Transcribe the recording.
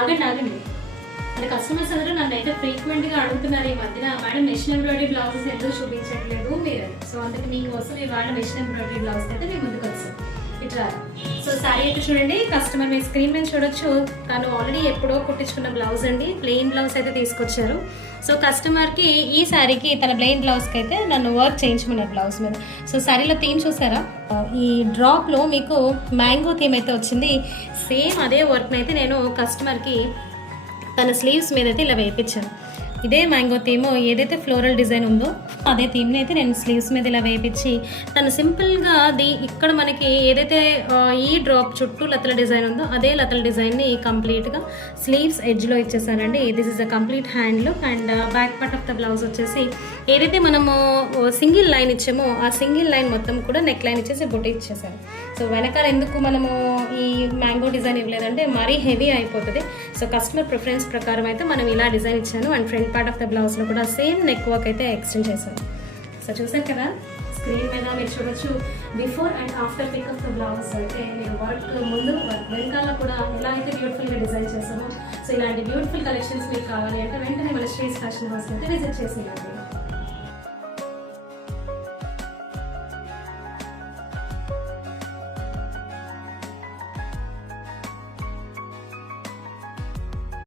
ఆగండి ఆగండి. అంటే కస్టమర్స్ అందరూ నన్ను అయితే ఫ్రీక్వెంట్గా అడుగుతున్నారు ఈ మధ్యన, మేడం మెషిన్ ఎంబ్రాయిడరీ బ్లౌజెస్ ఎందుకు చూపించట్లేదు మీరు. సో అందుకే మీకోసం ఇవాళ మెషిన్ ఎంబ్రాయిడరీ బ్లౌజ్ అయితే మేము ముందుకు వచ్చాం. ఇట్లా సో శారీ అయితే చూడండి, కస్టమర్ మీ స్క్రీన్ మీద చూడొచ్చు, తను ఆల్రెడీ ఎప్పుడో కుట్టించుకున్న బ్లౌజ్ అండి, ప్లెయిన్ బ్లౌజ్ అయితే తీసుకొచ్చారు. సో కస్టమర్కి ఈ శారీకి తన ప్లెయిన్ బ్లౌజ్కి అయితే నన్ను వర్క్ చేయించుకున్నారు బ్లౌజ్ మీద. సో శారీలో థీమ్ చూసారా, ఈ డ్రాప్లో మీకు మ్యాంగో థీమ్ అయితే వచ్చింది. సేమ్ అదే వర్క్ని అయితే నేను కస్టమర్కి తన స్లీవ్స్ మీద అయితే ఇలా వేయించాను. ఇదే మ్యాంగో థీమ్, ఏదైతే ఫ్లోరల్ డిజైన్ ఉందో అదే థీమ్ని అయితే నేను స్లీవ్స్ మీద ఇలా వేయించి తను సింపుల్గా అది ఇక్కడ మనకి ఏదైతే ఈ డ్రాప్ చుట్టూ లతల డిజైన్ ఉందో అదే లతల డిజైన్ని కంప్లీట్గా స్లీవ్స్ ఎడ్జ్లో ఇచ్చేసానండి. This is a complete hand look. And back part of the blouse వచ్చేసి ఏదైతే మనము సింగిల్ లైన్ ఇచ్చామో ఆ సింగిల్ లైన్ మొత్తం కూడా నెక్ లైన్ ఇచ్చేసి బొట్టి ఇచ్చేసాను. సో వెనకాల ఎందుకు మనము ఈ మ్యాంగో డిజైన్ ఇవ్వలేదంటే మరీ హెవీ అయిపోతుంది. సో కస్టమర్ ప్రిఫరెన్స్ ప్రకారం అయితే మనం ఇలా డిజైన్ ఇచ్చాను. And front part of the బ్లౌజ్లో కూడా సేమ్ నెక్ వర్క్ అయితే ఎక్స్టెండ్ చేశాను. సో చూసారు కదా స్క్రీన్ మీద మీరు చూడొచ్చు before and after pic of the blouse అయితే మీరు వర్క్ ముందు వర్క్ వెనకాల కూడా ఎలా అయితే బ్యూటిఫుల్గా డిజైన్ చేసామో. సో ఇలాంటి బ్యూటిఫుల్ కలెక్షన్స్ మీకు కావాలి అంటే వెంటనే మన శ్రీస్ ఫ్యాషన్ హౌస్ అయితే విజిట్ చేసేయండి.